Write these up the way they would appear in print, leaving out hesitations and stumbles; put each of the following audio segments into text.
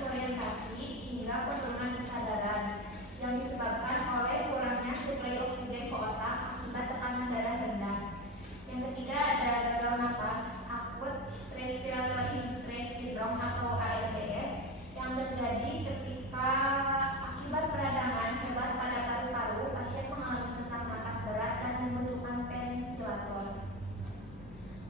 disorientasi hingga penurunan kesadaran yang disebabkan oleh kurangnya suplai oksigen ke otak akibat tekanan darah rendah. Yang ketiga ada gagal napas akut respiratory distress syndrome atau ARDS yang terjadi ketika akibat peradangan hebat pada paru-paru pasien mengalami sesak napas berat dan membutuhkan ventilator.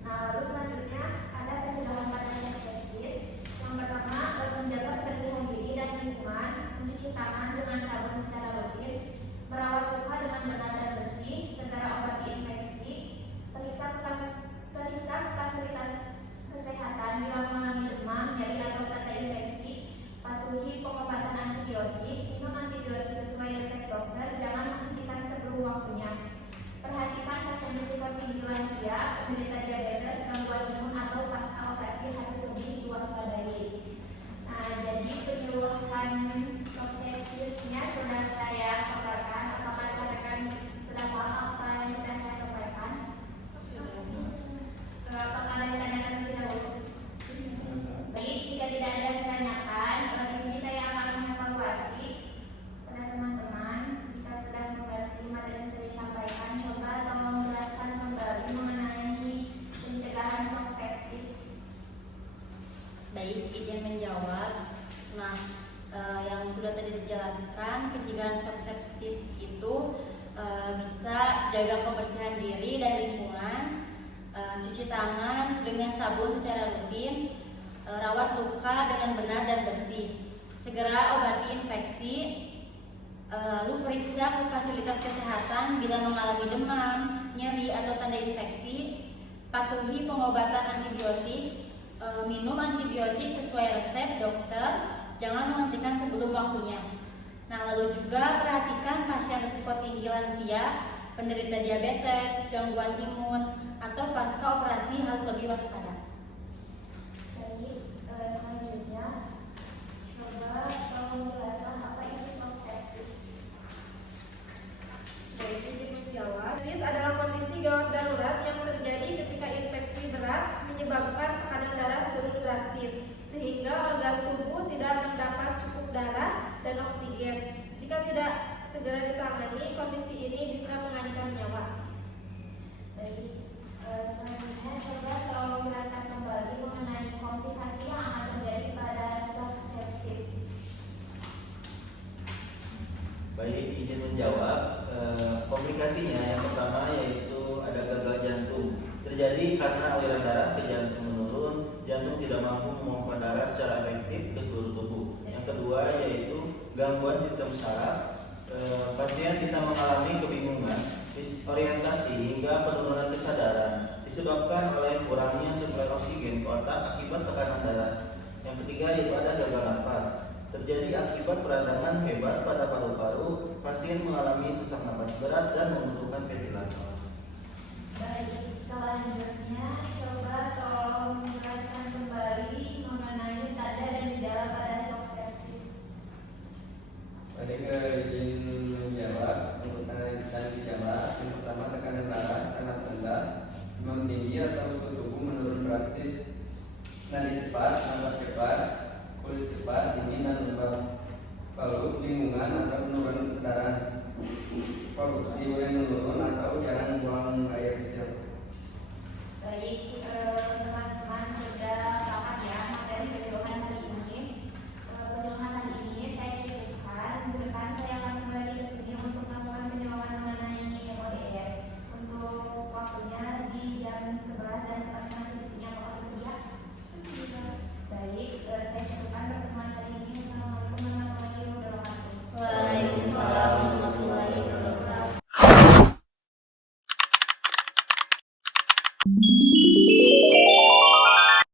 Nah, lalu selanjutnya ada pencegahan pada sepsis. Yang pertama, menjaga kebersihan diri dan lingkungan, mencuci tangan dengan sabun secara rutin, merawat luka dengan benar dan bersih, segera obati infeksi, periksa fasilitas kesehatan bila mengalami demam, nyeri atau tanda infeksi, patuhi pengobatan antibiotik, minum antibiotik sesuai resep dokter, jangan menghentikan sebelum waktunya. Perhatikan pasien risiko tinggi lansia, penderita diabetes, gangguan imun atau pasca operasi harus lebih diwaspadai. Nah, jadi penyuluhan sepsisnya sudah saya paparkan. Apakah rekan-rekan sudah paham apa yang sudah saya sampaikan? Apakah ada yang ditanyakan terlebih dahulu? Baik, jika tidak ada yang ditanyakan, di sini saya akan mengevaluasi pada teman-teman. Jika sudah mengerti materi yang sudah disampaikan, coba tolong jelaskan kembali mengenai pencegahan shock sepsis. Baik, izin menjawab. Nah, yang sudah tadi dijelaskan, pencegahan shock sepsis itu bisa jaga kebersihan diri dan lingkungan, cuci tangan dengan sabun secara rutin, rawat luka dengan benar dan bersih, segera obati infeksi, lalu periksa ke fasilitas kesehatan bila mengalami demam, nyeri atau tanda infeksi, patuhi pengobatan antibiotik, minum antibiotik sesuai resep dokter, jangan menghentikan sebelum waktunya. Nah, lalu juga perhatikan pasien risiko tinggi lansia, penderita diabetes, gangguan imun, atau pasca operasi harus lebih waspada. Baik, selanjutnya coba tolong jelaskan apa itu shock sepsis. Baik, izin menjawab. Sepsis adalah kondisi gawat darurat yang terjadi ketika infeksi berat menyebabkan tekanan darah turun drastis, sehingga organ tubuh tidak mendapat cukup darah dan oksigen. Jika tidak segera ditangani, kondisi ini bisa mengancam nyawa. Baik, selanjutnya coba tolong jelaskan kembali mengenai komplikasi yang akan terjadi pada shock sepsis. Baik, izin menjawab. Komplikasinya yang pertama yaitu ada gagal jantung. Terjadi karena aliran darah ke jantung menurun, jantung tidak mampu memompa darah secara efektif ke seluruh tubuh. Yang kedua yaitu gangguan sistem saraf. Pasien bisa mengalami kebingungan, disorientasi hingga penurunan kesadaran disebabkan oleh kurangnya suplai oksigen ke otak akibat tekanan darah. Yang ketiga yaitu ada gagal napas. Terjadi akibat peradangan hebat pada paru-paru, pasien mengalami sesak napas berat dan membutuhkan ventilator. Baik, selanjutnya coba tolong menjelaskan kembali mengenai tanda dan gejala pada shock sepsis. Baik, izin menjawab. Untuk tanda dan gejala, yang pertama tekanan darah sangat rendah, demam tinggi atau suhu tubuh menurun drastis, nadi cepat, nafas cepat, kulit cepat, dingin dan lembab, lalu kebingungan atau penurunan kesadaran, produksi urin menurun atau jarang buang air kecil. Baik, teman